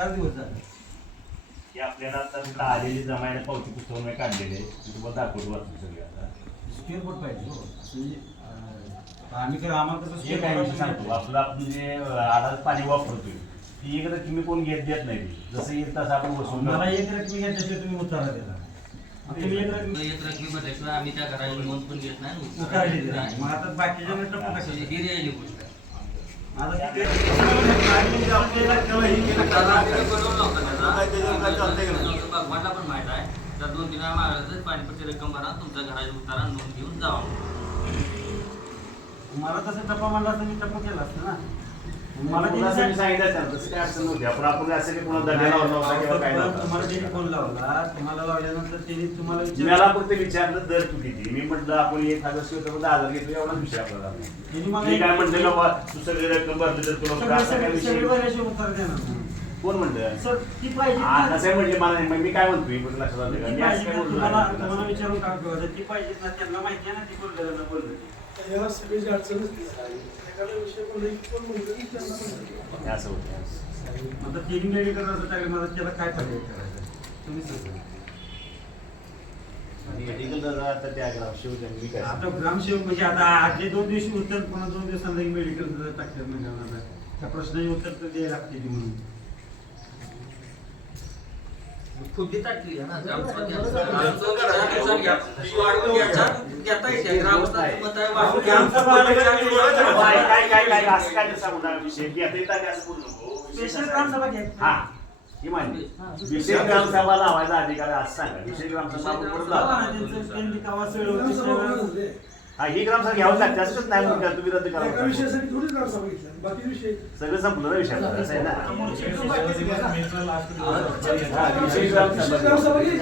4 दिवस झाले की आपल्याला आता आलेली जमायला पावती पुस्तकं मी काढलेले आहे तुम्हाला दाखवतो वाचून सगळे आता स्क्वेअर फूट पाहिजे हो आम्ही काय आम्हाला कसं हे काय विषय सांगतो आपलं आपण जे आडाच पाणी वापरतोय ती एक रकमी कोण देत नाही जसं येईल तसं आपण बसून मला एक रकमी घेतल्याशिवाय तुम्ही उतारा दिला एक रकमी भरल्याशिवाय आम्ही त्या घराची नोंद पण घेत नाही उतारली दिला मग आता बाकीच्या नंतर ही राहिली गोष्ट भगवानला पण माहित आहे तर 2-3 मागायचं पाणीपट्टी रक्कम भरा तुमच्या घराची उतारा नोंद घेऊन जावा मला तसं टप्पा म्हणला तर मी टप्पा केला असतं ना मला सांगितलं तसं काय अडचण नव्हती आपण आपण असं की कोणाला दंड लावला नव्हता किंवा काय नव्हता तुम्हाला त्यांनी फोन लावला तुम्हाला लावल्यानंतर त्यांनी तुम्हाला मला फक्त विचारलं दर तू किती मी म्हटलं आपण 1000 शिवतो 10,000 घेतो एवढाच विषय आपल्याला मी काय म्हटलं बाबा तू सगळी रक्कम भरली तर तुला काय विषय उत्तर देणार कोण म्हणलं सर ती पाहिजे असं म्हटले मला मी काय म्हणतोय पण लक्षात आलं का मी असं काय बोललो तुम्हाला विचारून काय कळलं ती पाहिजे ना त्यांना माहिती आहे ना ती बोललेलं ना बोललं याला सगळी अडचणच एखादा विषय बोलले कोण म्हणतो की त्यांना म्हणतो असं होतं आता तिन्ही मेडिकल टाकले मला त्याला काय पर्याय करायचं तुम्ही सांगा मेडिकल दादा आता त्या ग्रामसेवक मी काय आता ग्रामसेवक म्हणजे आता आजले 2 दिवशी उत्तर पुन्हा 2 दिवसांना मेडिकल टाकतात म्हणजे त्या प्रश्नाचे उत्तर तर द्यायला लागते म्हणून खुद्दी टाकली आहे ना काय असं काय सांगू नका विषय की आता येतात असं बोलू नको स्पेशल ग्रामसभा घ्या हा ही माहिती विषय ग्रामसभा लावायचा अधिकार आहे असं सांगा विषय ग्रामसभा आपण लावा हा ही ग्रामसभा घ्यावं लागते असंच नाही म्हणून तुम्ही रद्द एका करा विषयासाठी थोडीच ग्रामसभा घेतल्या बाकी विषय सगळं संपलं ना विषय असं आहे ना विषय ग्रामसभा घ्यायची.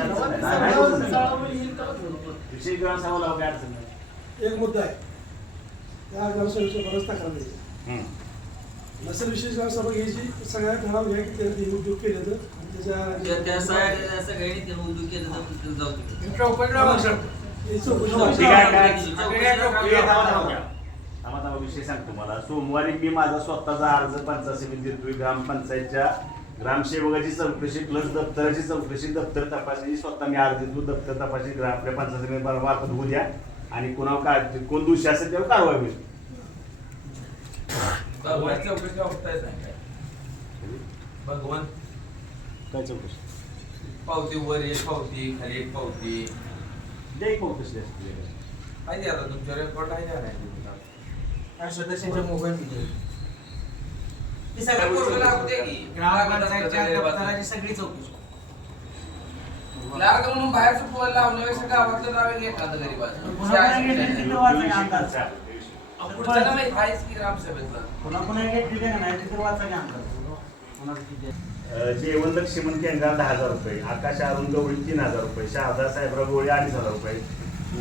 विषय ग्रामसभा लावा काय अडचण नाही एक मुद्दा आहे त्या ग्रामसभेच्या बराच तक्रार नाही नसेल विशेष ग्रामसभा घ्यायची सगळ्या ठराव घ्या की त्याने उद्योग केले तर विषय सांगतो मला सोमवारी मी माझा स्वतःचा अर्ज पंचायत समिती देतोय ग्रामपंचायतच्या ग्रामसेवकाची चौकशी प्लस दप्तराची चौकशी दप्तर तपासणी स्वतः मी अर्ज देतो दप्तर तपासणी आपल्या पंचायत समिती मार्फत होऊ द्या आणि कोणावर काय कोण दोषी असेल त्यावर कारवाई होईल भगवान काय चौकशी पावती वर एक पावती खाली एक पावती द्या एक चौकशी आहे ते आता तुमच्या रेकॉर्ड आहे का नाही सदस्यांच्या मोबाईल सगळी चौकशी लाग म्हणून बाहेरचं पोल लावण्यापेक्षा गावातलं नाव एखादं गरीबाचं पुढचं माहित आहेच की ग्रामसभेतलं पुन्हा पुन्हा घेतली का नाही तिथे वाचायला आणतात जेवण लक्ष्मण केंद्रात 10,000 रुपये आकाश अरुण गवळी 3,000 रुपये शहादा साहेबराव गवळी 2,500 रुपये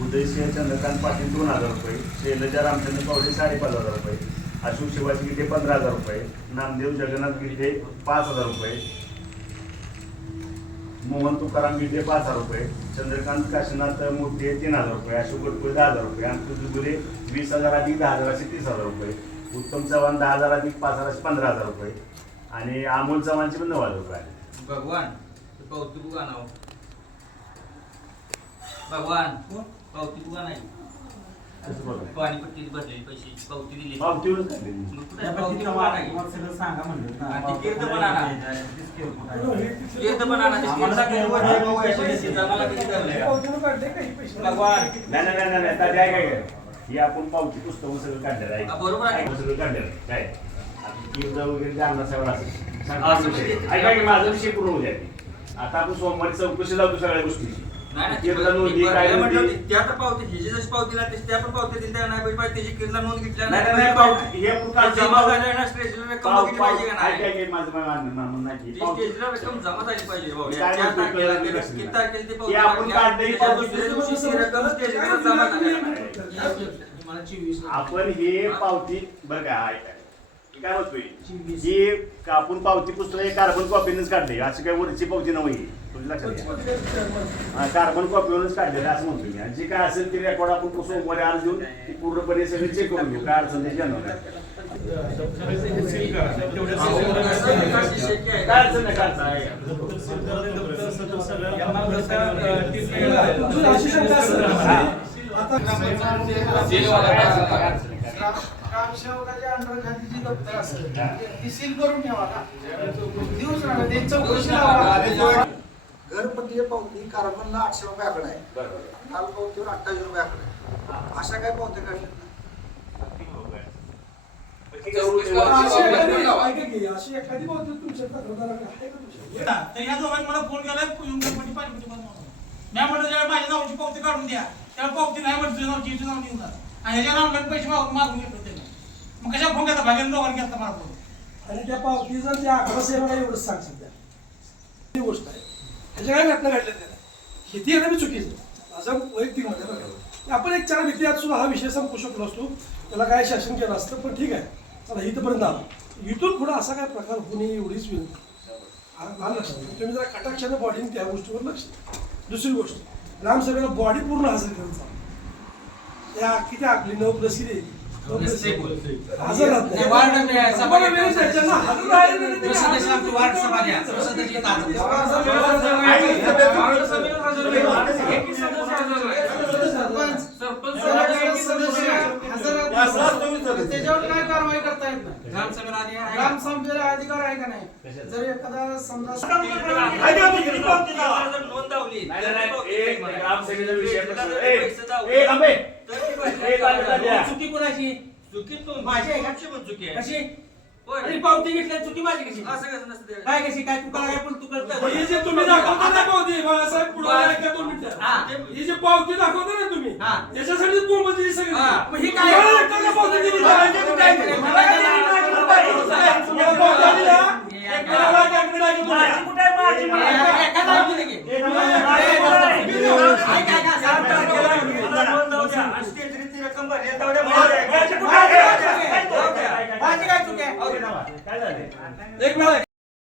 उदयसिंह चंद्रकांत पाटील 2,000 रुपये शैलजा रामचंद्र पावडे 5,500 रुपये अशोक शिवाजी गिटे 15,000 रुपये नामदेव जगन्नाथ गिटे 5,000 रुपये मोहन तुकाराम गिटे 5,000 रुपये चंद्रकांत काशीनाथ मोठे 3,000 रुपये अशोक गडकुळे 10,000 रुपये अंकुश दुबुरे 20,000 अधिक 10,000 असे 30,000 रुपये उत्तम चव्हाण 10,000 अधिक 5,000 असे 15,000 रुपये आणि अमोल चव्हाणचे पण 9,000 रुपये आहे भगवान पावती बुका नाव भगवान पावती बुका नाही असं बघा. पाणीपट्टी भरलेली पैसे पावती दिली पावतीवरच काढलेली. मग कुठे पावती बुका नाही सगळं सांगा म्हणलं आणि ते कीर्त पण आणा. कीर्त पण आणा. ते आम्हाला कीर्त काय पण आणा. पैसे आम्हाला किती धरले? पावतीनं काढले काही पैसे भगवान नाही आता काय काय ही आपण पावती पुस्तकं सगळं काढलेलं आहे हा, बरोबर आहे. सगळं काढलेलं आहे. काय कीर्त वगैरे जाणं सगळं असं असेल म्हणजे- ऐका की माझा विषय पूर्ण होऊ द्या आता आपण सोमवारी चौकशी लावतो सगळ्या गोष्टीची नाही कीर्तन नोंदी काय नोंदी त्या तर पावती ह्याची जशी पावती लागते त्या पण पावती दिली त्या नाही पाहिजे त्याची कीर्तन नोंद घेतल्या नाही, नाही नाही, पावती हे आपण काढतो. जमा झाल्या ना स्टेजला रक्कम किती पाहिजे का नाही ऐका की माझं म्हणणं नाही ती की पावती- स्टेजला रक्कम जमा झाली पाहिजे भाऊ. काय त्या म्हणतोय तारखेला कळलं गेलं, नाही किती कसं तारखेला ती हे पावती आपण लागल्या, काढलेली त्या पावती दुसऱ्या दिवशी ती रक्कम स्टेजला जमा झाली. आपण हे पावती बघा ऐका मी काय म्हणतोय ही आपण पावती पुस्तक हे कार्बन कॉपीनेच काढले अशी काही वरची पावती नव्हती तुझ्या लक्षात घ्या कार्बन कॉपीवरच काढलेलं असं म्हणतोय मी आणि जे काय असेल ते रेकॉर्ड आपण सोमवारी आज देऊन ती पूर्णपणे सगळे चेक करून घेऊ काय अडचण त्याची येणार नाही. कसं विकास शक्य आहे काय अडचण नाही, काय अडचण नाही. तुमची अशी शंका असेल आता ग्रामसेवकाच्या अंडरखाली जी दप्तर असेल ती सील करून ठेवा ना दिवस राहणार त्यांची चौकशी लावा. घरपट्टी पावती कार्बनला 800 रुपये आकडा आहे, लाल पावतीवर 28 रुपये आकडा आहे. अशा काय पावत्या काढल्या अशी एखादी पावती तुमच्या तक्रारदाराकडे आहे का तुमच्या? तर ह्या दोघांनी मला फोन केला पाणीपट्टी बंद म्हणून. मी म्हटलं ज्यावेळेला माझ्या नावाची पावती काढून द्या, त्याला पावती नाही म्हटलं तुझ्या नावची नाव देऊन जा. आणि ह्याच्या नावाने पैसे मागून घेतले त्यांनी. मग कशा फोन घेता भाग्याने दोघांनी घेतला मला फोन. आणि त्या पावतीचा त्या आकडा सेवा एवढंच सांग सध्या ही गोष्ट आहे. ह्याच्या काय घटना घडल्या त्याला किती येणं मी चुकीचं माझं वैयक्तिक मत आहे बघा. आपण एक 4 व्यक्ती सुद्धा हा विषय संपू शकलो असतो, त्याला काय शासन केलं असतं, पण ठीक आहे चला इथपर्यंत आलो. इथून पुढे असा काय प्रकार होऊ नये एवढीच विनंती. लक्षात घ्या. तुम्ही जरा कटाक्षाने बॉडीने त्या गोष्टीवर लक्ष द्या. दुसरी गोष्ट ग्रामसभेला बॉडी पूर्ण हजर करायचा त्या किती आखली 9+3 हजर राहत नाही. वार्ड में सभा तुम्हाला वेळ द्यायचा ना, हजर राहिले नाही तरी सदस्य आमची वार्ड सभा घ्या. सदस्य येतात. त्याच्यावर काय कारवाई करता येत नाही. ग्रामसभेला आधी आहे. ग्रामसभेला अधिकार आहे का नाही? जर एखादा समजा नोंदवली नाही, नाही, नाही. एक ग्रामसभेचा विषय प्रश्न. थांबे. चुकी कोणाची? चुकी तो माझी आहे का? चुकी आहे कशी? होय. आणि पावती घेतली चुकी माझी कशी? असं कसं नसतं काय कशी काय तू काय पण तू करता? हे जे तुम्ही दाखवता ना पावती बाळासाहेब पुढे ऐका 2 मिनिटं. हा. ही जी पावती दाखवता ना तुम्ही हा. याच्यासाठी बोंबाची सगळी हा. मग ही काय? तुम्हाला एकट्याला पावती दिली का? मला काय दिली? मला पावती दिली ना? एकट्याला काय कागद आहे का? माझी कुठे आहे? माझी मला एका नाव दिली की. काय काय रक्कम भरली माझी काय चुकी आहे? काय झाले? एक मिनिट